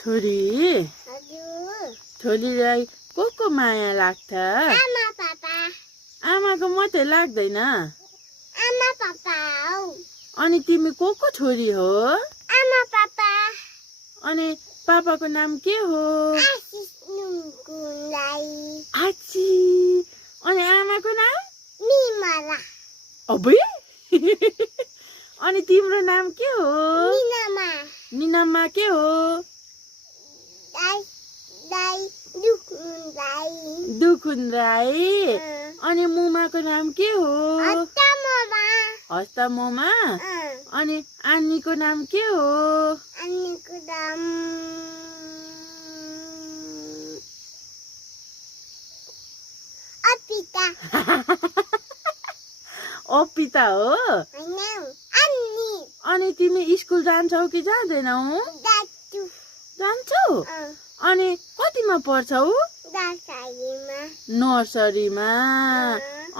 छोरी छोरीलाई को माया लाग्छ? आमा पापा आमाको मात्रै लाग्दैन? आमा पापा हौ अनि तिमी को छोरी हो? आमा पापा अनि पापाको नाम के हो? आशिष नुनकुलाई आची। अनि आमाको नाम? मिमला अबे अनि तिम्रो नाम के हो? निनामा निनामा के हो? दाई दुखुन्दाई दुखुन राई। अनि मुमाको नाम के हो? हत्ताममा हस्ता मोमा। अनि आनीको नाम के हो? अन्नीको नाम अपिता अपिता हो। हैन अन्नी अनि तिमी स्कुल जान्छौ कि जाँदैनौ? दातु जान्छौ? अनि कतिमा पढ्छौ? दासाइमा नर्सरीमा।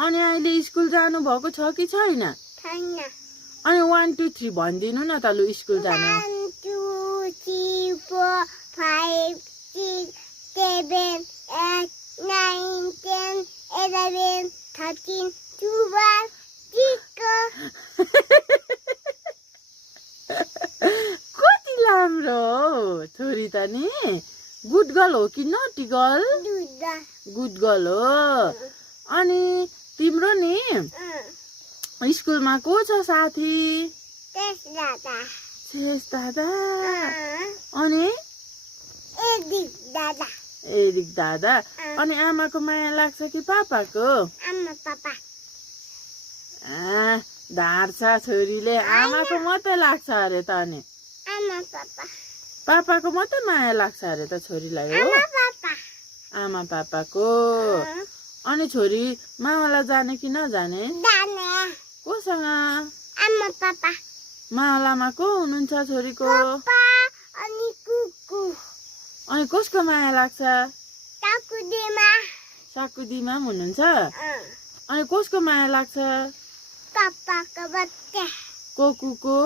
अनि अहिले स्कुल जानु भएको छ कि छैन? छैन अनि 1 2 3 भनिदिनु न त लु स्कुल जानु। 1 2 3 4 5 6 7 8 9 10 11 13 12 कति राम्रो हो छोरी त नि। गुड गर्ल हो कि नटी गर्ल? गुड गर्ल हो। अनि तिम्रो नि स्कुलमा को छ साथी? शेष दादा। अनि एरिक दादा। अनि आमाको माया लाग्छ कि पापाको? आमा पापा धार छ छोरीले। आमाको मात्रै लाग्छ अरे त अनि आमा पापा पापाको मात्रै माया लाग्छ अरे त छोरीलाई हो? आमा पापा आमा पापाको। अनि छोरी मावला जाने कि नजाने? दाने कोसँग? आमा पापा मावलामा को हुनुहुन्छ छोरीको? पापा अनि कुकु अनि कसको माया लाग्छ? काकुदेमा साकुदीमा पनि हुनुहुन्छ? अनि कसको माया लाग्छ? पापाको बच्चा कोकुको?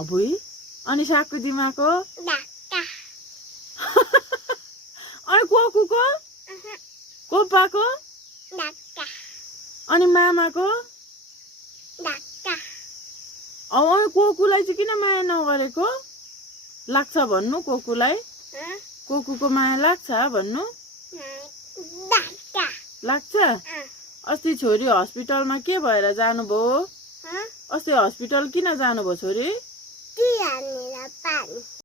अबुई। अनि साकुदीमाको? डाक्का अनि कोकुको? कोपाको? डाक्का अनि मामाको? डाक्का अब अनि कोकुलाई चाहिँ किन माया नगरेको? लाग्छ भन्नु कोकुलाई? कोकुको माया लाग्छ भन्नु? डाक्का लाग्छ? अस्ति छोरी हस्पिटलमा के भएर जानुभयो? अस्ति हस्पिटल किन जानुभयो छोरी? पानी